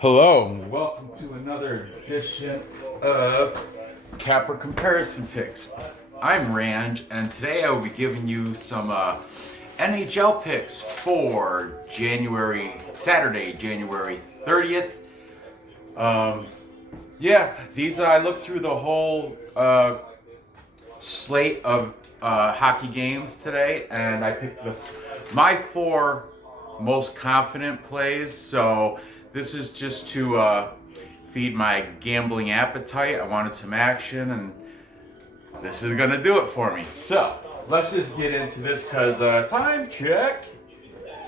Hello, and welcome to another edition of Capper Comparison Picks. I'm Ranj, and today I will be giving you some NHL picks for Saturday, January 30th. These I looked through the whole slate of hockey games today, and I picked my four most confident plays. So this is just to feed my gambling appetite. I wanted some action, and this is gonna do it for me. So let's just get into this because time check.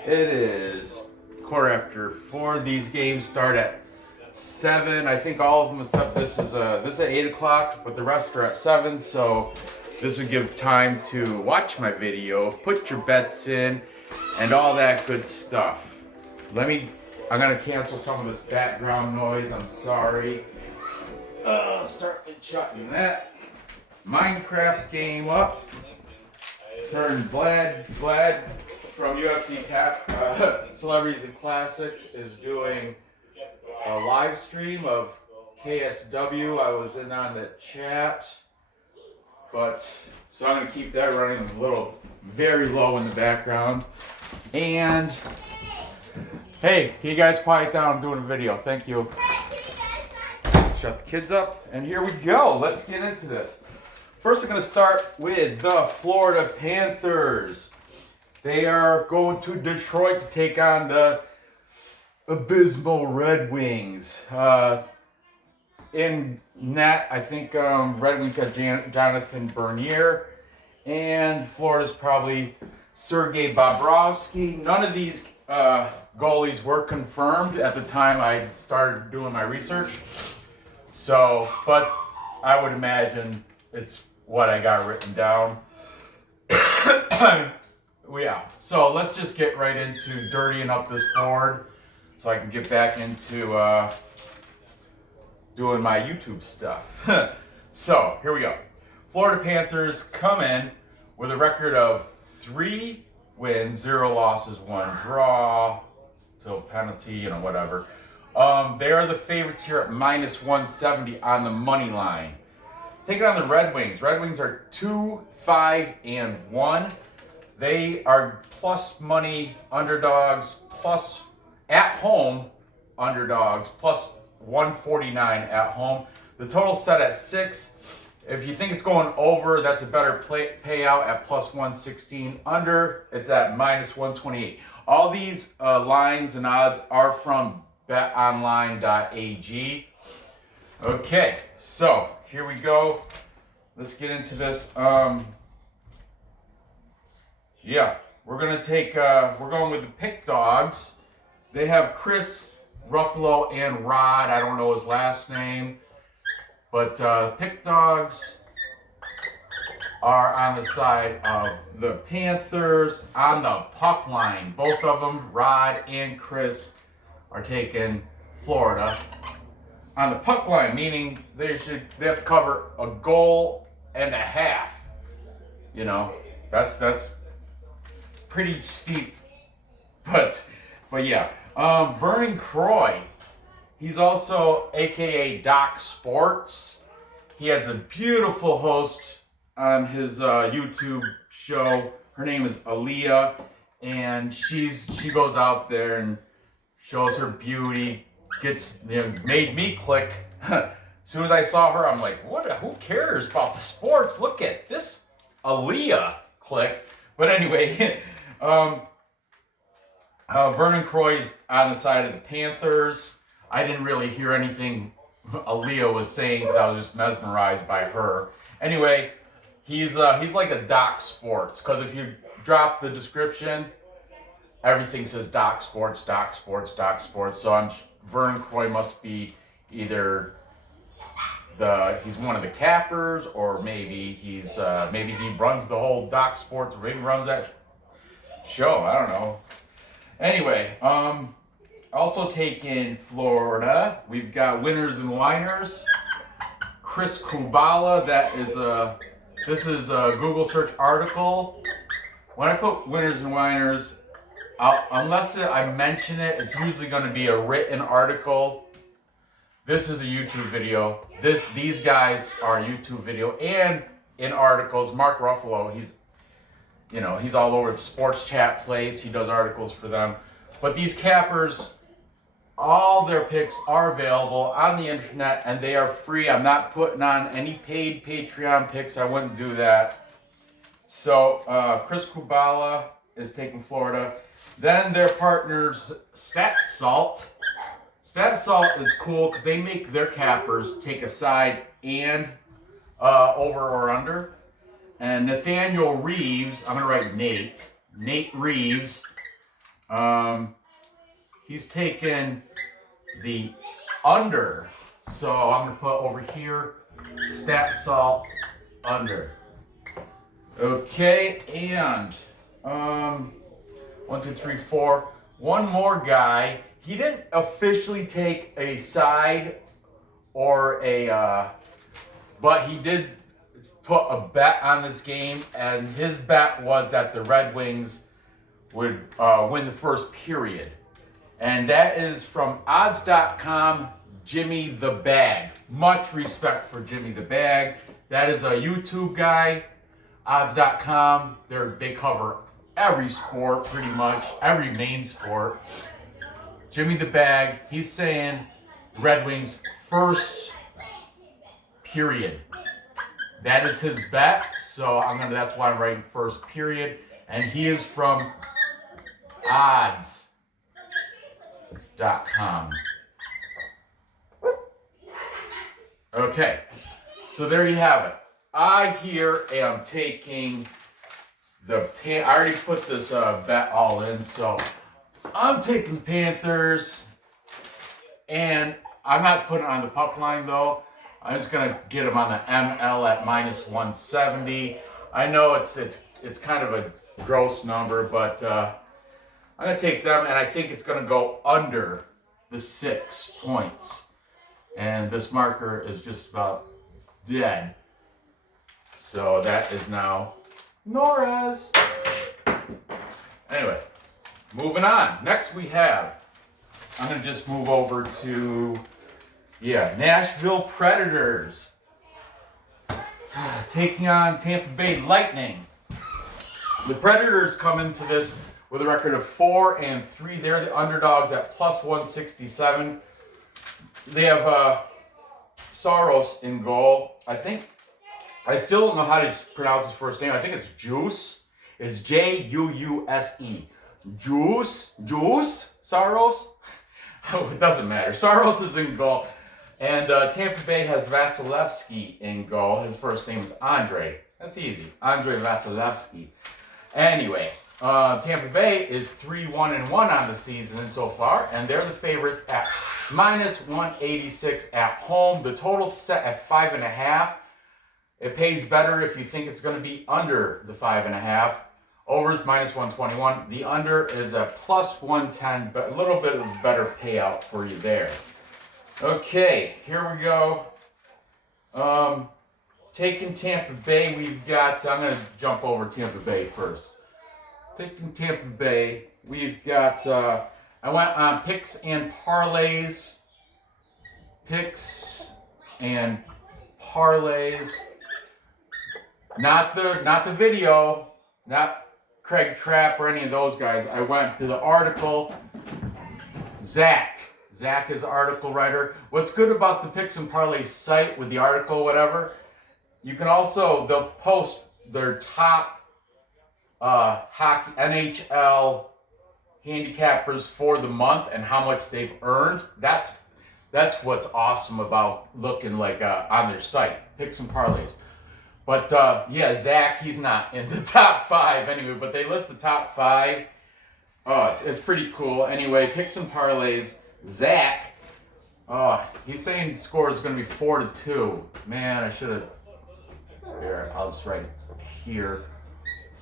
It is 4:15. These games start at 7. I think all of them except this is at 8 o'clock, but the rest are at 7. So this will give time to watch my video, put your bets in, and all that good stuff. I'm gonna cancel some of this background noise. I'm sorry. Start shutting that Minecraft game up. Turn Vlad from UFC Celebrities and Classics is doing a live stream of KSW. I was in on the chat, so I'm gonna keep that running very low in the background. And hey, can you guys quiet down? I'm doing a video. Thank you. Shut the kids up, and here we go. Let's get into this. First, I'm going to start with the Florida Panthers. They are going to Detroit to take on the abysmal Red Wings. In net, I think Red Wings got Jonathan Bernier, and Florida's probably Sergei Bobrovsky. None of these goalies were confirmed at the time I started doing my research. So, but I would imagine it's what I got written down. Yeah, so let's just get right into dirtying up this board so I can get back into doing my YouTube stuff. So, here we go. Florida Panthers come in with a record of 3 wins, 0 losses, 1 draw, till penalty, whatever. They are the favorites here at minus 170 on the money line. Taking on the Red Wings. Red Wings are 2-5-1. They are plus money underdogs, plus at home underdogs, plus 149 at home. The total set at 6. If you think it's going over, that's a better payout at plus 116. Under, it's at minus 128. All these lines and odds are from betonline.ag. Okay, so here we go. Let's get into this. We're going with the pick dogs. They have Chris, Ruffalo, and Rod. I don't know his last name. But pick dogs are on the side of the Panthers on the puck line. Both of them, Rod and Chris, are taking Florida on the puck line, meaning they have to cover a goal and a half. That's pretty steep. But yeah, Vernon Croy. He's also AKA Doc Sports. He has a beautiful host on his YouTube show. Her name is Aaliyah, and she goes out there and shows her beauty. Made me click. As soon as I saw her, I'm like, what? Who cares about the sports? Look at this Aaliyah click. But anyway, Vernon Croy's on the side of the Panthers. I didn't really hear anything Aaliyah was saying because I was just mesmerized by her. Anyway, he's like a Doc Sports, because if you drop the description, everything says Doc Sports, Doc Sports, Doc Sports. So Vernon Croy must be either he's one of the cappers, or maybe he runs the whole Doc Sports, or maybe runs that show. I don't know. Anyway, also taking Florida, we've got Winners and Winers. Chris Kubala, this is a Google search article. When I put Winners and Winers, unless I mention it, it's usually going to be a written article. This is a YouTube video. These guys are YouTube video and in articles. Mark Ruffalo, he's all over Sports Chat Place. He does articles for them. But these cappers, all their picks are available on the internet and they are free. I'm not putting on any paid Patreon picks. I wouldn't do that. So Chris Kubala is taking Florida. Then their partners, Stat Salt. Stat Salt is cool because they make their cappers take a side and over or under. And Nathaniel Reeves, I'm going to write Nate Reeves, he's taken the under. So I'm going to put over here, Stat Salt under. Okay, and 1, 2, 3, 4. One more guy. He didn't officially take a side or but he did put a bet on this game, and his bet was that the Red Wings would win the first period. And that is from odds.com, Jimmy the Bag. Much respect for Jimmy the Bag. That is a YouTube guy. Odds.com, they cover every sport, pretty much, every main sport. Jimmy the Bag, he's saying Red Wings first period. That is his bet, so that's why I'm writing first period. And he is from odds.com. Okay, so there you have it. I here am taking I already put this bet all in, so I'm taking Panthers, and I'm not putting it on the puck line though. I'm just gonna get them on the ML at -170. I know it's kind of a gross number, but I'm gonna take them, and I think it's gonna go under the 6 points. And this marker is just about dead. So that is now Norris. Anyway, moving on. Next we have, I'm going to just move over to, Nashville Predators. Taking on Tampa Bay Lightning. The Predators come into this with a record of 4-3. They're the underdogs at +167. They have Saros in goal. I still don't know how to pronounce his first name. I think it's Juice. It's Juuse. Juice? Saros? It doesn't matter. Saros is in goal. And Tampa Bay has Vasilevsky in goal. His first name is Andre. That's easy. Andre Vasilevsky. Anyway, Tampa Bay is 3-1-1 on the season so far. And they're the favorites at -186 at home. The total set at 5.5. It pays better if you think it's going to be under the 5.5. Over is -121. The under is a +110, but a little bit of a better payout for you there. Okay, here we go. Taking Tampa Bay, we've got, I'm going to jump over Tampa Bay first. Taking Tampa Bay, we've got, I went on picks and parlays. Picks and parlays. Not the video, not Craig Trapp or any of those guys. I went to the article. Zach is the article writer. What's good about the Picks and Parlays site with the article, whatever, you can also, they'll post their top hockey, NHL handicappers for the month and how much they've earned. That's what's awesome about looking like on their site, Picks and Parlays. But Zach, he's not in the top 5 anyway, but they list the top 5. Oh, it's pretty cool. Anyway, Picks and Parlays, Zach, he's saying the score is going to be 4-2. Man, I should have, here, I'll just write it here,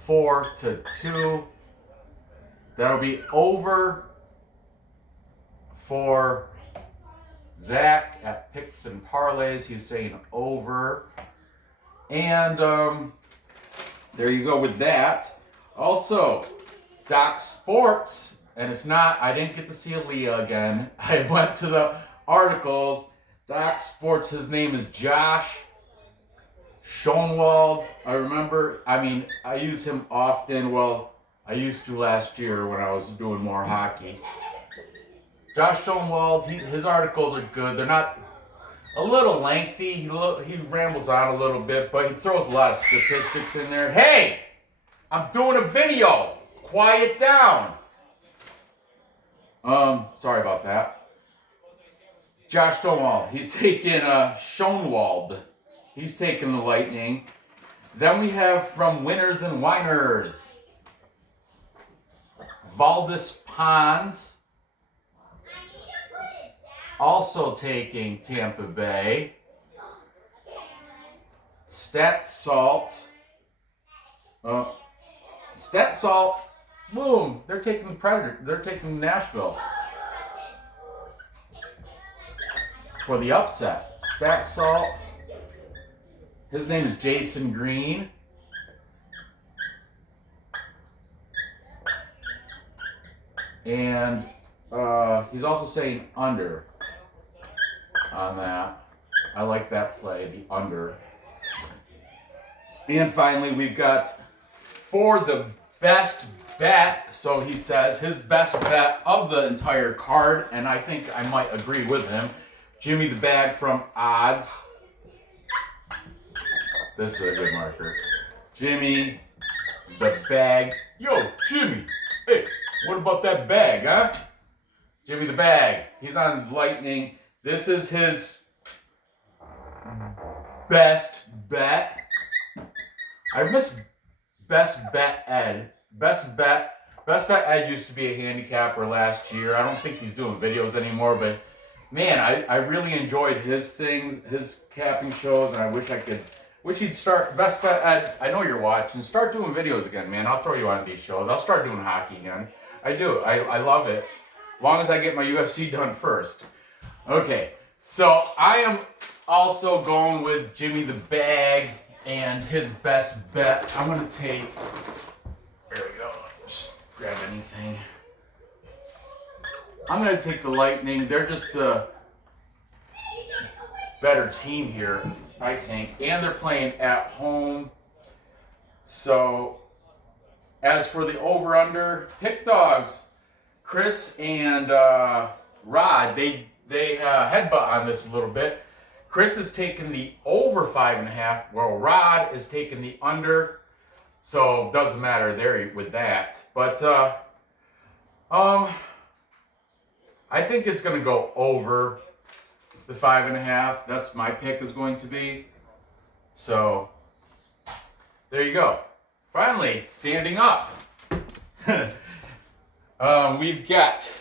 4-2. That'll be over for Zach at Picks and Parlays. He's saying over. And there you go with that. Also, Doc Sports and it's not, I didn't get to see Aaliyah again. I went to the articles. Doc Sports, his name is Josh Schoenwald. I use him often. Well, I used to last year when I was doing more hockey. Josh Schoenwald, his articles are good. They're not a little lengthy. He rambles on a little bit, but he throws a lot of statistics in there. Hey, I'm doing a video. Quiet down. Sorry about that. Josh Schoenwald. He's taking Schoenwald. He's taking the Lightning. Then we have from Winners and Winers, Valdis Pons. Also taking Tampa Bay. Stat Salt. Boom. They're taking Predator. They're taking Nashville for the upset. Stat Salt. His name is Jason Green. And he's also saying under on that. I like that play, the under. And finally, we've got for the best bet. So he says his best bet of the entire card, and I think I might agree with him. Jimmy the Bag from Odds. This is a good marker. Jimmy the Bag. Yo, Jimmy. Hey, what about that bag, huh? Jimmy the Bag. He's on Lightning. This is his best bet. I miss Best Bet Ed. Best Bet Ed used to be a handicapper last year. I don't think he's doing videos anymore, but man, I really enjoyed his things, his capping shows, and I wish he'd start. Best Bet Ed, I know you're watching. Start doing videos again, man. I'll throw you on these shows. I'll start doing hockey again. I do. I love it. As long as I get my UFC done first. Okay, so I am also going with Jimmy the Bag and his best bet. I'm going to take, there we go, just grab anything. I'm going to take the Lightning. They're just the better team here, I think. And they're playing at home. So, as for the over-under, Pick Dogs, Chris and Rod, they headbutt on this a little bit. Chris is taking the over 5.5, while Rod is taking the under. So, doesn't matter there with that. But, I think it's going to go over the 5.5. That's my pick is going to be. So, there you go. Finally, standing up. We've got,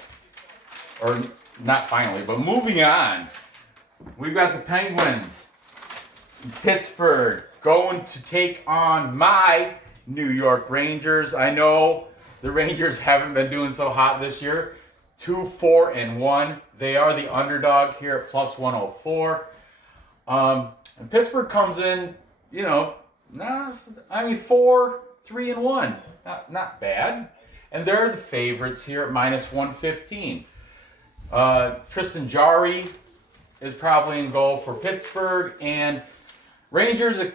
or not finally, but moving on. We've got the Penguins from Pittsburgh going to take on my New York Rangers. I know the Rangers haven't been doing so hot this year. 2-4-1. They are the underdog here at plus 104. And Pittsburgh comes in, 4-3-1. Not bad. And they're the favorites here at minus 115. Tristan Jarry is probably in goal for Pittsburgh, and Rangers. It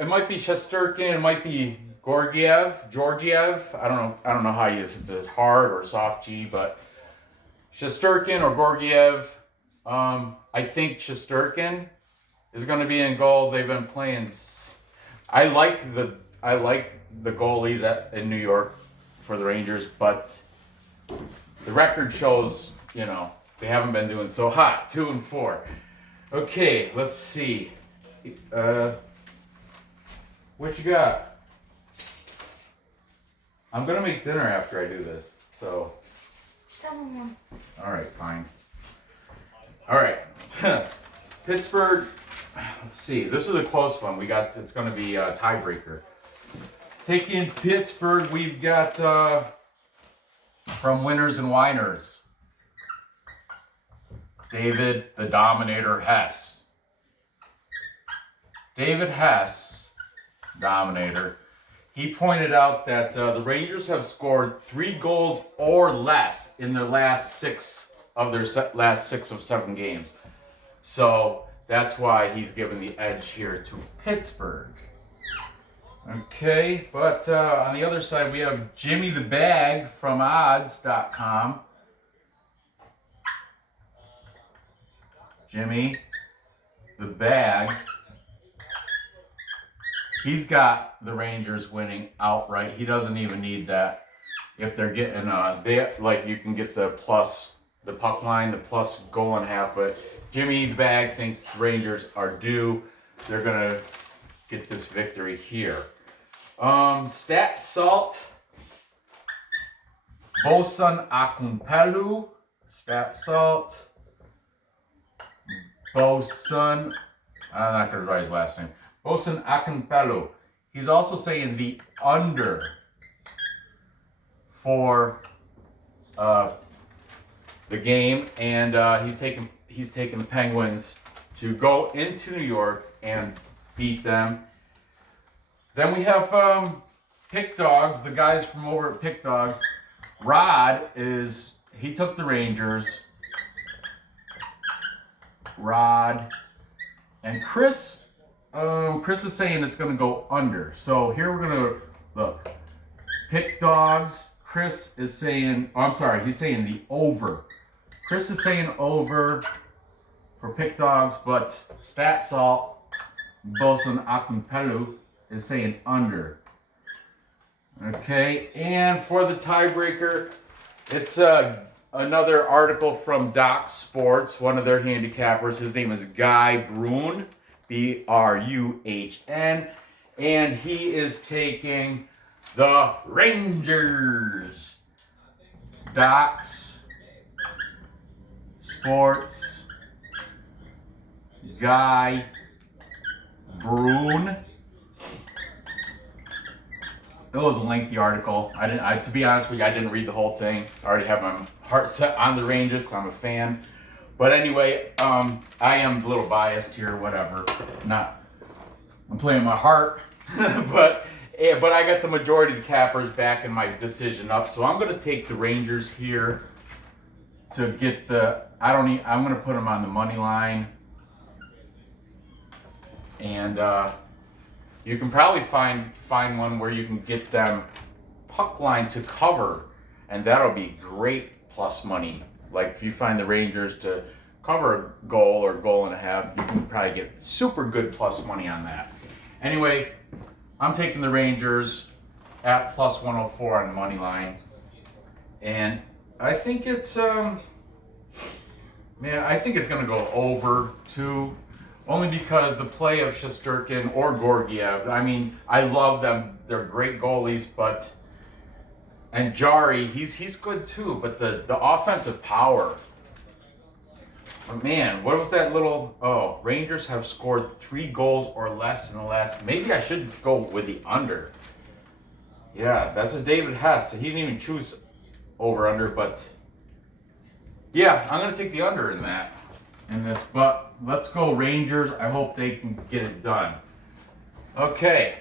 might be Shesterkin, it might be Georgiev. I don't know how you, if it's hard or soft G, but Shesterkin or Georgiev. I think Shesterkin is going to be in goal. They've been playing. I like the goalies in New York for the Rangers, but the record shows, they haven't been doing so hot. 2-4. Okay, let's see. What you got? I'm gonna make dinner after I do this. So. All right, fine. All right, Pittsburgh. Let's see. This is a close one. It's going to be a tiebreaker. Taking Pittsburgh, we've got from Winners and Winers, David the Dominator Hess. David Hess, Dominator. he pointed out that the Rangers have scored 3 goals or less in their last 6 of their last 6 of 7 games. So that's why he's given the edge here to Pittsburgh. Okay, but on the other side we have Jimmy the Bag from odds.com. Jimmy the Bag. He's got the Rangers winning outright. He doesn't even need that. If they're getting you can get the plus, the puck line, the plus goal and a half, but Jimmy the Bag thinks the Rangers are due. They're gonna get this victory here. Stat Salt. Bosun Akunpelu. Stat Salt. Bosun. I'm not gonna write his last name. Bosun Akunpelu. He's also saying the under for the game, and he's taking the Penguins to go into New York and beat them. Then we have Pick Dogs, the guys from over at Pick Dogs. He took the Rangers. Rod and Chris is saying it's going to go under. So here we're going to look. Pick Dogs. Chris is saying, he's saying the over. Chris is saying over for Pick Dogs, but Stat Salt, Bosun Akunpelu, is saying under. Okay, and for the tiebreaker, it's another article from Doc Sports, one of their handicappers. His name is Guy Bruhn, Bruhn, and he is taking the Rangers. Doc's Sports, Guy Bruhn. It was a lengthy article. To be honest with you, I didn't read the whole thing. I already have my heart set on the Rangers because I'm a fan. But anyway, I am a little biased here. Whatever. I'm playing my heart, but I got the majority of the cappers back in my decision up. So I'm going to take the Rangers here to get I'm going to put them on the money line, and you can probably find one where you can get them puck line to cover, and that'll be great plus money. Like if you find the Rangers to cover a goal or goal and a half, you can probably get super good plus money on that. Anyway, I'm taking the Rangers at plus 104 on the money line, and I think it's I think it's going to go over 2. Only because the play of Shesterkin or Georgiev, I mean, I love them. They're great goalies, and Jari, he's good too, but the offensive power. Man, what was that Rangers have scored 3 goals or less in the last, maybe I should go with the under. Yeah, that's a David Hess. He didn't even choose over under, but yeah, I'm going to take the under in this, but let's go Rangers. I hope they can get it done. Okay,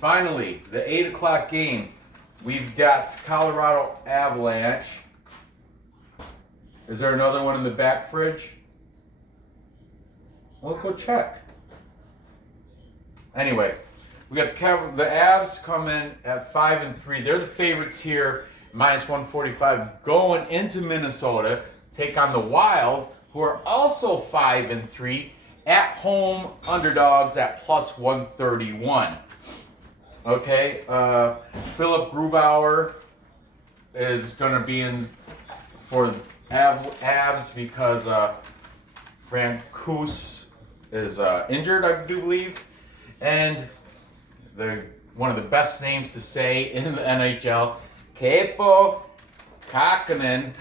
finally, the 8 o'clock game. We've got Colorado Avalanche. Is there another one in the back fridge? Well, go check. Anyway, we got the Avs come in at 5-3. They're the favorites here, minus 145, going into Minnesota, take on the Wild, who are also 5-3, at home underdogs at plus 131. Okay, Philip Grubauer is going to be in for Avs because Francouz is injured, I do believe, and one of the best names to say in the NHL, Kaapo Kakkonen.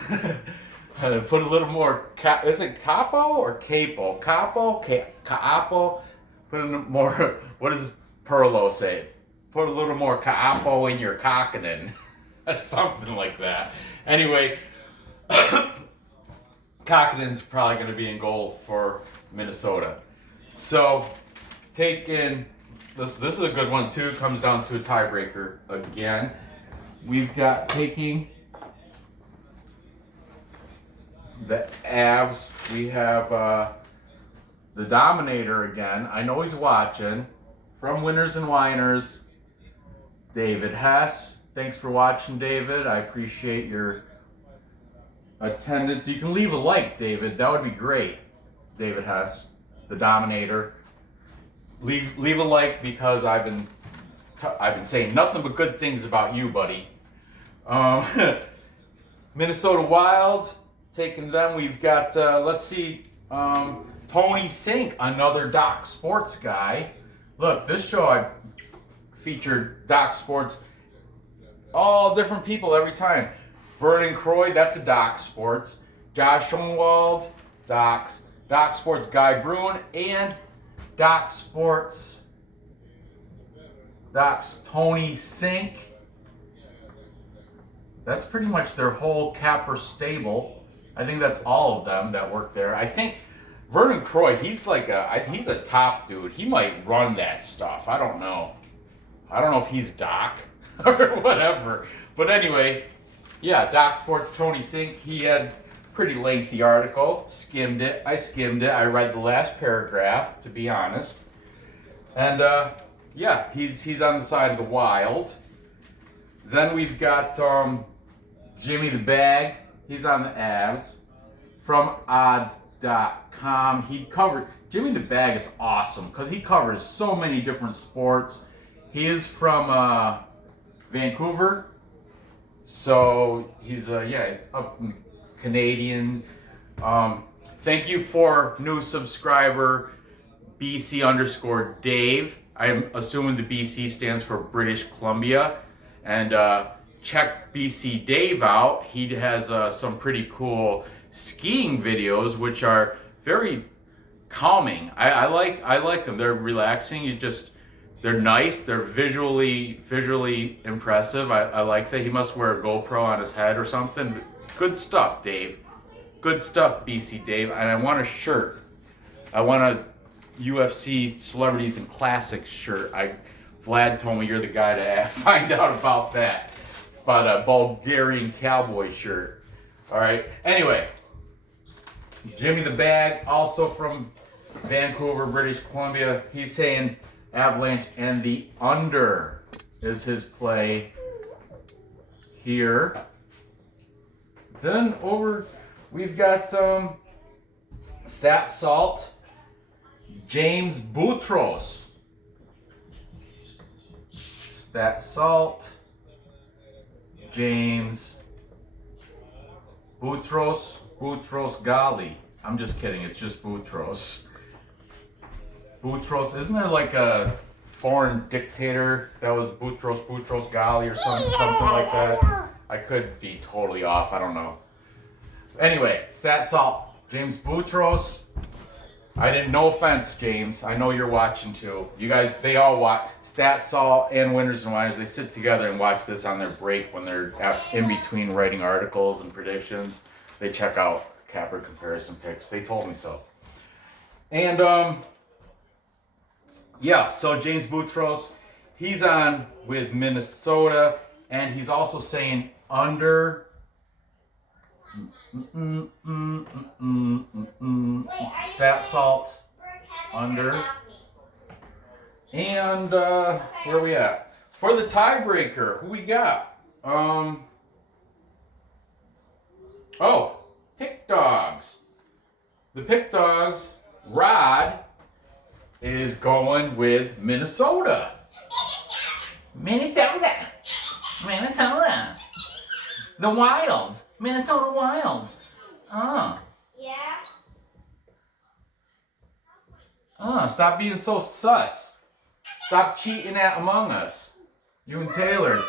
Put a little more, is it Capo or Capo? Capo? Kaapo? Put in more, what does Perlo say? Put a little more Capo in your Kakkonen. Something like that. Anyway, Kakkonen's probably going to be in goal for Minnesota. So, taking This is a good one too. Comes down to a tiebreaker again. We've got taking the Avs. We have the Dominator again. I know he's watching. From Winners and Winers, David Hess. Thanks for watching, David. I appreciate your attendance. You can leave a like, David. That would be great. David Hess, the Dominator. Leave a like because I've been saying nothing but good things about you, buddy. Minnesota Wild, taking them. We've got let's see, Tony Sink, another Doc Sports guy. Look, this show I featured Doc Sports, all different people every time. Vernon Croy, that's a Doc Sports. Josh Schoenwald, Doc Sports Guy Bruin, and Doc Sports, Doc's Tony Sink. That's pretty much their whole capper stable. I think that's all of them that work there. I think Vernon Croy, he's a top dude. He might run that stuff. I don't know. I don't know if he's Doc or whatever. But anyway, yeah, Doc Sports Tony Sink, he had pretty lengthy article. Skimmed it. I skimmed it. I read the last paragraph, to be honest. And yeah, he's on the side of the Wild. Then we've got Jimmy the Bag. He's on the Avs. From odds.com. Jimmy the Bag is awesome because he covers so many different sports. He is from Vancouver. So he's up in Canadian. Thank you for new subscriber BC_Dave. I'm assuming the BC stands for British Columbia. And check BC Dave out. He has some pretty cool skiing videos, which are very calming. I like them. They're relaxing. They're nice. They're visually impressive. I like that. He must wear a GoPro on his head or something. Good stuff, Dave. Good stuff, BC Dave. And I want a shirt. I want a UFC Celebrities and Classics shirt. Vlad told me you're the guy to find out about that. About a Bulgarian cowboy shirt. All right. Anyway, Jimmy the Bag, also from Vancouver, British Columbia. He's saying Avalanche and the under is his play here. Then we've got Stat Salt, James Boutros. Stat Salt, James Boutros Ghali. I'm just kidding, it's just Boutros. Boutros, isn't there like a foreign dictator that was Boutros Ghali or something like that? I could be totally off, I don't know. Anyway, Stat Salt, James Boutros. No offense, James. I know you're watching too. You guys, they all watch. Stat Salt and Winners and Winers, they sit together and watch this on their break when they're in between writing articles and predictions. They check out Capper comparison picks. They told me so. And yeah, so James Boutros, he's on with Minnesota, and he's also saying under. Stat Salt under. And where are we at? For the tiebreaker, who we got? Pick Dogs. The Pick Dogs, Rod is going with Minnesota. Minnesota. The Wild. Minnesota Wild. Yeah. Stop being so sus. Stop cheating at Among Us. You and Taylor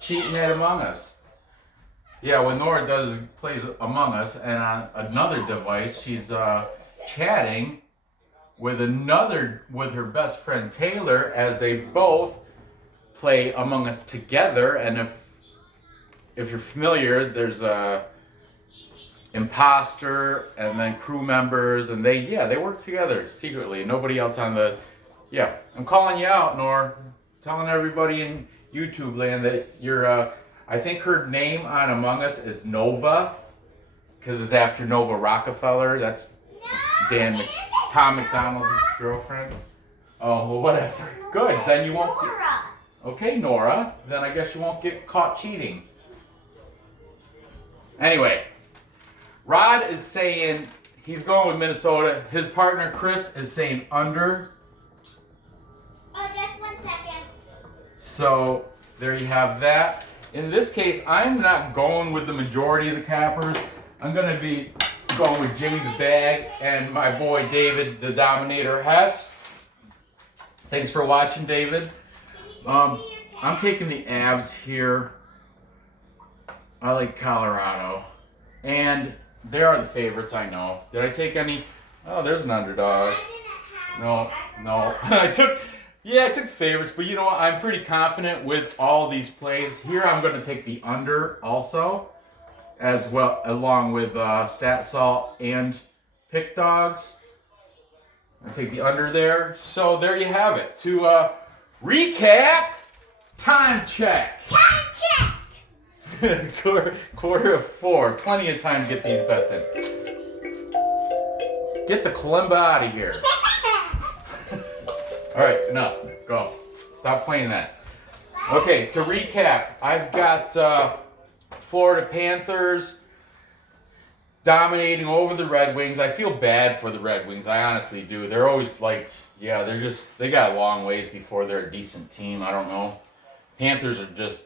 cheating at Among Us. Yeah, when Nora plays Among Us, and on another device, she's chatting with her best friend Taylor as they both play Among Us together. And if you're familiar, there's a imposter and then crew members, and they work together secretly. Nobody else on the Yeah, I'm calling you out, Nor. Telling everybody in YouTube land that you're, I think her name on Among Us is Nova, because it's after Nova Rockefeller. That's Tom McDonald's girlfriend. Oh, well, whatever. Good, then you won't get... Okay, Nora, then I guess you won't get caught cheating. Anyway, Rod is saying he's going with Minnesota. His partner, Chris, is saying under. Oh, just 1 second. So, there you have that. In this case, I'm not going with the majority of the cappers. I'm going to be going with Jimmy the Bag and my boy David the Dominator Hess. Thanks for watching, David. I'm taking the Avs here. I like Colorado. And they are the favorites, I know. Did I take any? Oh, there's an underdog. No. I took the favorites, but you know what? I'm pretty confident with all these plays. Here I'm going to take the under also, as well, along with Stat Salt and Pick Dogs. I take the under there. So there you have it. To recap, time check. Time check. quarter of 4. Plenty of time to get these bets in. Get the Kalimba out of here. All right, enough. Go. Stop playing that. Okay, to recap, I've got Florida Panthers dominating over the Red Wings. I feel bad for the Red Wings. I honestly do. They're always like, yeah, they got a long ways before they're a decent team. I don't know. Panthers are just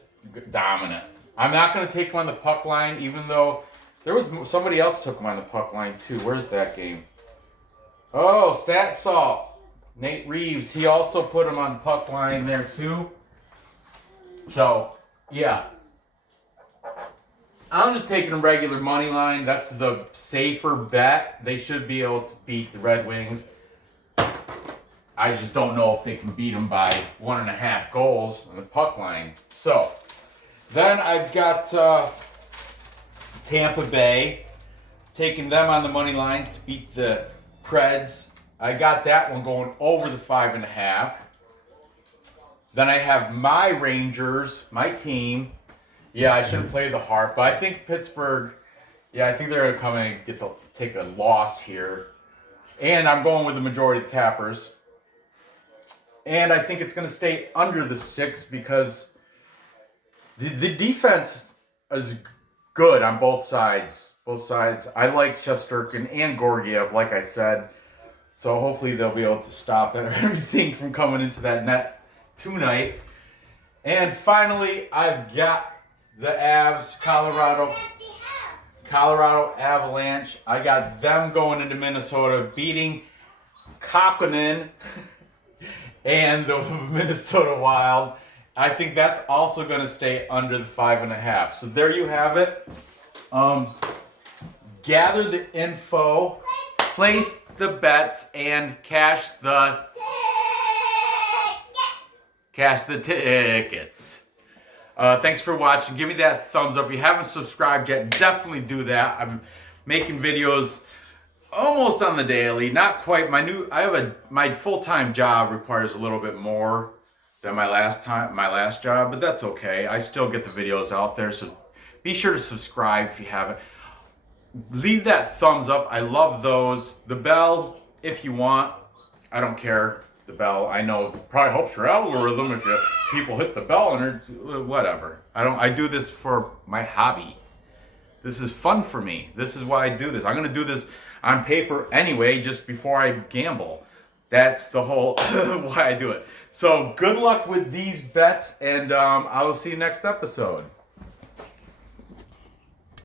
dominant. I'm not going to take them on the puck line, even though there was somebody else took them on the puck line too. Where's that game? Oh, Stat Salt. Nate Reeves. He also put them on the puck line there too. So, yeah. I'm just taking a regular money line. That's the safer bet. They should be able to beat the Red Wings. I just don't know if they can beat them by 1.5 goals on the puck line. So, then I've got Tampa Bay, taking them on the money line to beat the Preds. I got that one going over the 5.5. Then I have my Rangers, my team. Yeah, I shouldn't play the Hart, but I think Pittsburgh, yeah, I think they're going to come in and take a loss here. And I'm going with the majority of the cappers. And I think it's going to stay under the 6 because the defense is good on both sides. Both sides. I like Shesterkin and Georgiev, like I said. So hopefully they'll be able to stop everything from coming into that net tonight. And finally, I've got the Avs, Colorado Avalanche. I got them going into Minnesota, beating Kakkonen and the Minnesota Wild. I think that's also going to stay under the 5.5. So there you have it. Gather the info, place the bets, and cash the tickets. Thanks for watching. Give me that thumbs up. If you haven't subscribed yet, definitely do that. I'm making videos almost on the daily. Not quite. My full-time job requires a little bit more than my last job, but that's okay. I still get the videos out there, so be sure to subscribe if you haven't. Leave that thumbs up. I love those. The bell, if you want. I don't care. The bell, I know, probably helps your algorithm if people hit the bell and whatever. I do this for my hobby. This is fun for me. This is why I do this. I'm going to do this on paper anyway, just before I gamble. That's the whole why I do it. So good luck with these bets, and I will see you next episode.